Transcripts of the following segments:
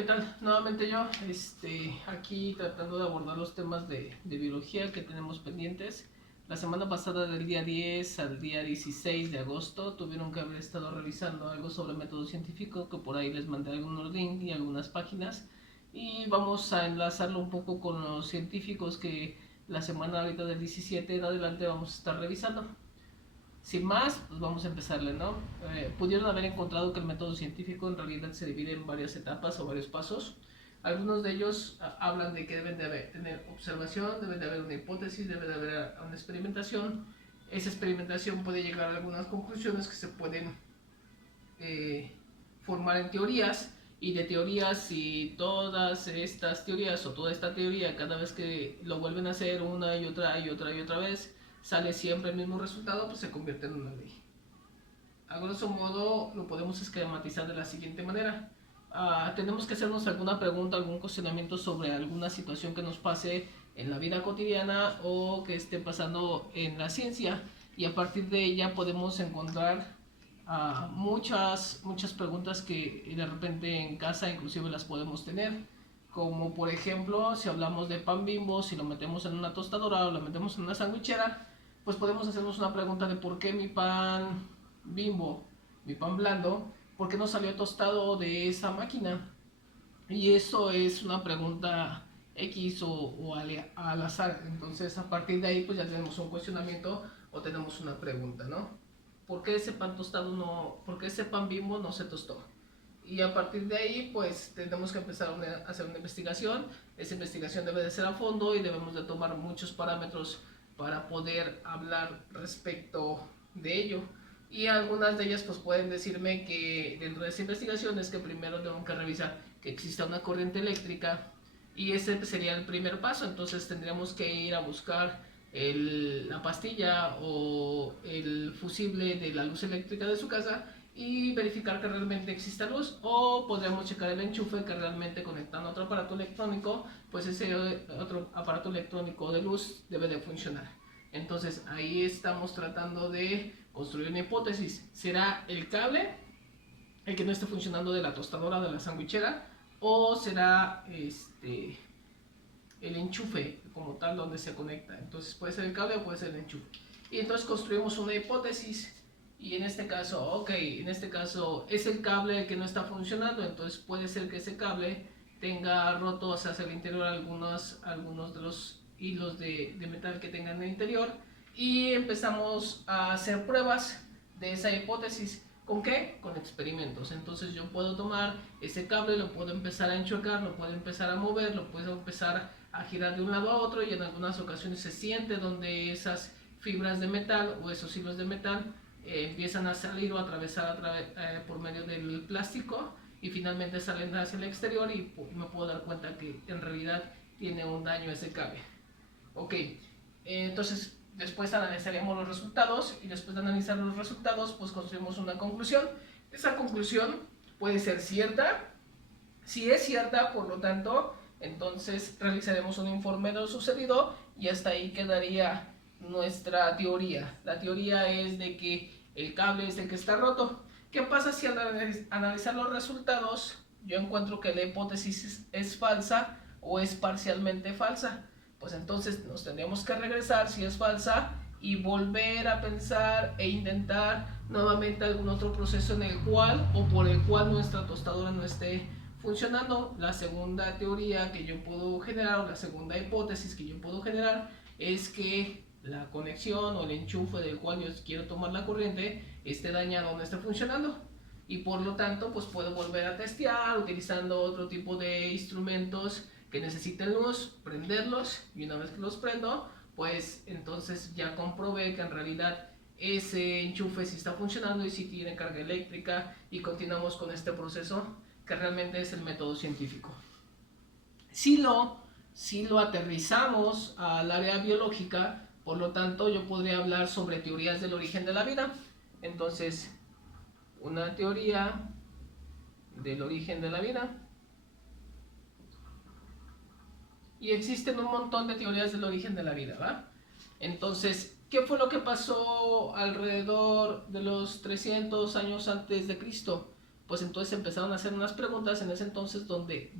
¿Qué tal? Nuevamente yo, aquí tratando de abordar los temas de biología que tenemos pendientes. La semana pasada, del día 10 al día 16 de agosto, tuvieron que haber estado revisando algo sobre método científico, que por ahí les mandé algunos links y algunas páginas. Y vamos a enlazarlo un poco con los científicos que la semana ahorita del 17 en adelante vamos a estar revisando. Sin más, pues vamos a empezarle, ¿no? Pudieron haber encontrado que el método científico en realidad se divide en varias etapas o varios pasos. Algunos de ellos hablan de que deben de tener observación, debe de haber una hipótesis, debe de haber una experimentación. Esa experimentación puede llegar a algunas conclusiones que se pueden formar en teorías, y de teorías, si todas estas teorías o toda esta teoría cada vez que lo vuelven a hacer una y otra y otra y otra vez sale siempre el mismo resultado, pues se convierte en una ley. A grosso modo lo podemos esquematizar de la siguiente manera. Tenemos que hacernos alguna pregunta, algún cuestionamiento sobre alguna situación que nos pase en la vida cotidiana o que esté pasando en la ciencia, y a partir de ella podemos encontrar muchas preguntas que de repente en casa inclusive las podemos tener, como por ejemplo si hablamos de pan Bimbo, si lo metemos en una tostadora o lo metemos en una sandwichera, pues podemos hacernos una pregunta de por qué mi pan Bimbo, mi pan blando, por qué no salió tostado de esa máquina. Y eso es una pregunta X o al azar. Entonces a partir de ahí pues ya tenemos un cuestionamiento o tenemos una pregunta, ¿no? ¿Por qué ese pan tostado no, por qué ese pan Bimbo no se tostó? Y a partir de ahí pues tenemos que empezar a hacer una investigación. Esa investigación debe de ser a fondo y debemos de tomar muchos parámetros para poder hablar respecto de ello. Y algunas de ellas pues pueden decirme que dentro de esa investigación es que primero tengo que revisar que exista una corriente eléctrica, y ese sería el primer paso. Entonces tendríamos que ir a buscar la pastilla o el fusible de la luz eléctrica de su casa y verificar que realmente exista luz, o podríamos checar el enchufe que realmente, conectando a otro aparato electrónico, pues ese otro aparato electrónico de luz debe de funcionar. Entonces ahí estamos tratando de construir una hipótesis. ¿Será el cable el que no esté funcionando de la tostadora, de la sandwichera, o será el enchufe como tal donde se conecta? Entonces puede ser el cable o puede ser el enchufe. Y entonces construimos una hipótesis. Y en este caso, en este caso es el cable el que no está funcionando. Entonces puede ser que ese cable tenga rotos hacia el interior algunos de los hilos de metal que tengan en el interior. Y empezamos a hacer pruebas de esa hipótesis. ¿Con qué? Con experimentos. Entonces yo puedo tomar ese cable, lo puedo empezar a enchuecar, lo puedo empezar a mover, lo puedo empezar a girar de un lado a otro, y en algunas ocasiones se siente donde esas fibras de metal o esos hilos de metal empiezan a salir o a atravesar por medio del plástico, y finalmente salen hacia el exterior, y me puedo dar cuenta que en realidad tiene un daño ese cable. Ok, entonces después analizaríamos los resultados, y después de analizar los resultados pues construimos una conclusión. Esa conclusión puede ser cierta. Si es cierta, por lo tanto, entonces realizaremos un informe de lo sucedido, y hasta ahí quedaría nuestra teoría. La teoría es de que el cable es el que está roto. ¿Qué pasa si al analizar los resultados yo encuentro que la hipótesis es falsa o es parcialmente falsa? Pues entonces nos tendríamos que regresar si es falsa y volver a pensar e intentar nuevamente algún otro proceso en el cual o por el cual nuestra tostadora no esté funcionando. La segunda teoría que yo puedo generar, o la segunda hipótesis que yo puedo generar, es que la conexión o el enchufe del cual yo quiero tomar la corriente esté dañado o no esté funcionando, y por lo tanto pues puedo volver a testear utilizando otro tipo de instrumentos que necesiten luz, prenderlos, y una vez que los prendo pues entonces ya comprobé que en realidad ese enchufe sí está funcionando y sí tiene carga eléctrica, y continuamos con este proceso que realmente es el método científico. Si lo aterrizamos al área biológica, por lo tanto yo podría hablar sobre teorías del origen de la vida. Entonces, una teoría del origen de la vida. Y existen un montón de teorías del origen de la vida, ¿va? Entonces, ¿qué fue lo que pasó alrededor de los 300 años antes de Cristo? pues entonces empezaron a hacer unas preguntas en ese entonces donde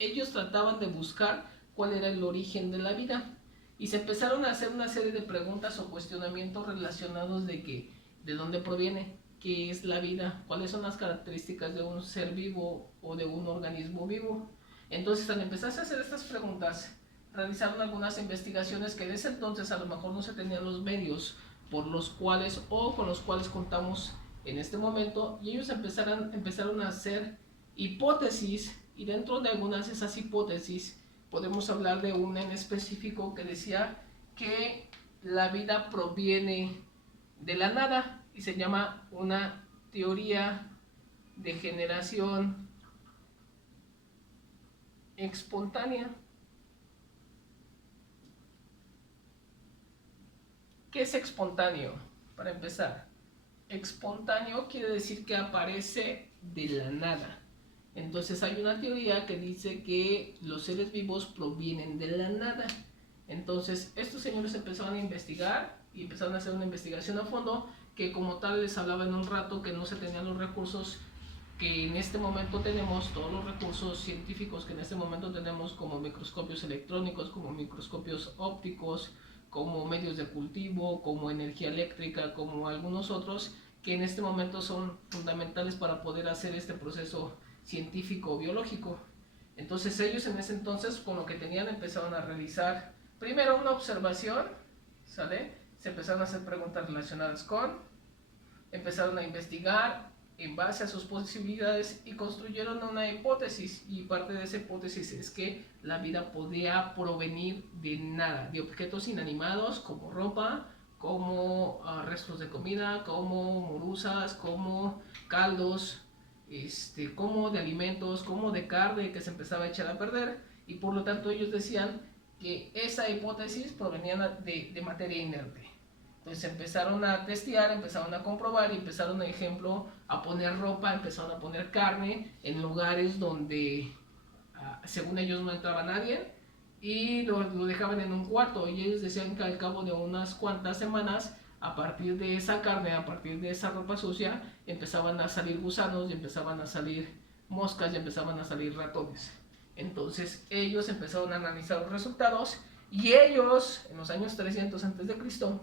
ellos trataban de buscar cuál era el origen de la vida. Y se empezaron a hacer una serie de preguntas o cuestionamientos relacionados de dónde proviene, qué es la vida, cuáles son las características de un ser vivo o de un organismo vivo. Entonces, al empezar a hacer estas preguntas, realizaron algunas investigaciones que en ese entonces a lo mejor no se tenían los medios por los cuales o con los cuales contamos en este momento, y ellos empezaron a hacer hipótesis, y dentro de algunas de esas hipótesis podemos hablar de una en específico que decía que la vida proviene de la nada y se llama una teoría de generación espontánea. ¿Qué es espontáneo? Para empezar, espontáneo quiere decir que aparece de la nada. Entonces hay una teoría que dice que los seres vivos provienen de la nada. Entonces estos señores empezaron a investigar y empezaron a hacer una investigación a fondo, que como tal les hablaba en un rato que no se tenían los recursos que en este momento tenemos, todos los recursos científicos que en este momento tenemos, como microscopios electrónicos, como microscopios ópticos, como medios de cultivo, como energía eléctrica, como algunos otros que en este momento son fundamentales para poder hacer este proceso científico o biológico. Entonces ellos en ese entonces con lo que tenían empezaron a realizar primero una observación, ¿sale? Se empezaron a hacer preguntas relacionadas con, empezaron a investigar en base a sus posibilidades y construyeron una hipótesis, y parte de esa hipótesis es que la vida podía provenir de nada, de objetos inanimados como ropa, como restos de comida, como morusas, como caldos, como de alimentos, como de carne que se empezaba a echar a perder, y por lo tanto ellos decían que esa hipótesis provenía de materia inerte. Entonces empezaron a testear, empezaron a comprobar y empezaron, por ejemplo, a poner ropa, empezaron a poner carne en lugares donde, según ellos, no entraba nadie, y lo dejaban en un cuarto, y ellos decían que al cabo de unas cuantas semanas, a partir de esa carne, a partir de esa ropa sucia, empezaban a salir gusanos y empezaban a salir moscas y empezaban a salir ratones. Entonces ellos empezaron a analizar los resultados, y ellos, en los años 300 a.C.,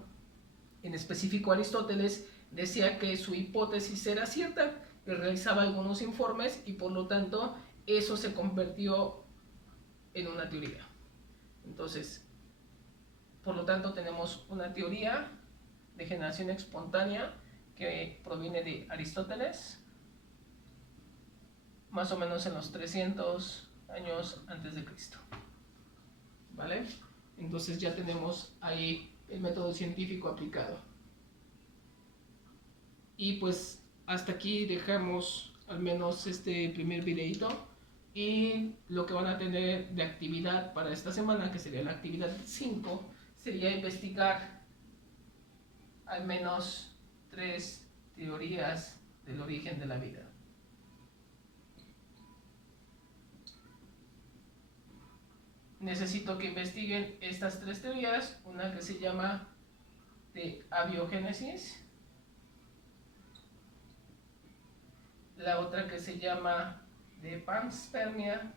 en específico Aristóteles, decía que su hipótesis era cierta, que realizaba algunos informes y por lo tanto eso se convirtió en una teoría. Entonces, por lo tanto tenemos una teoría de generación espontánea que proviene de Aristóteles, más o menos en los 300 años antes de Cristo. ¿Vale? Entonces ya tenemos ahí el método científico aplicado. Y pues hasta aquí dejamos al menos este primer videito, y lo que van a tener de actividad para esta semana, que sería la actividad 5, sería investigar al menos 3 teorías del origen de la vida. Necesito que investiguen estas 3 teorías, una que se llama de abiogénesis, la otra que se llama de panspermia,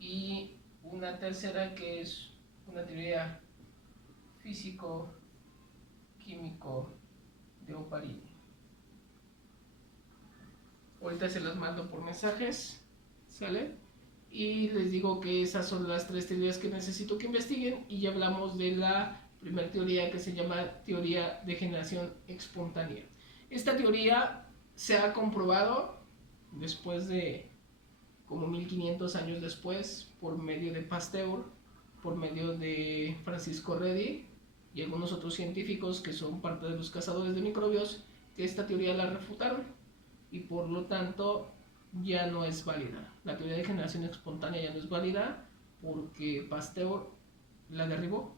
y una tercera que es una teoría físico-químico de Oparin. Ahorita se las mando por mensajes, ¿sale? Y les digo que esas son las 3 teorías que necesito que investiguen, y ya hablamos de la primera teoría, que se llama teoría de generación espontánea. Esta teoría se ha comprobado después de como 1500 años después, por medio de Pasteur, por medio de Francisco Redi y algunos otros científicos que son parte de los cazadores de microbios, que esta teoría la refutaron y por lo tanto ya no es válida. La teoría de generación espontánea ya no es válida porque Pasteur la derribó,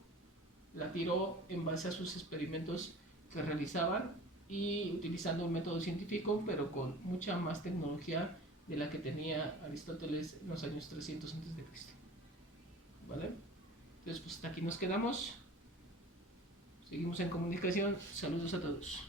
la tiró en base a sus experimentos que realizaban y utilizando un método científico, pero con mucha más tecnología de la que tenía Aristóteles en los años 300 a.C. ¿Vale? Entonces, pues hasta aquí nos quedamos. Seguimos en comunicación. Saludos a todos.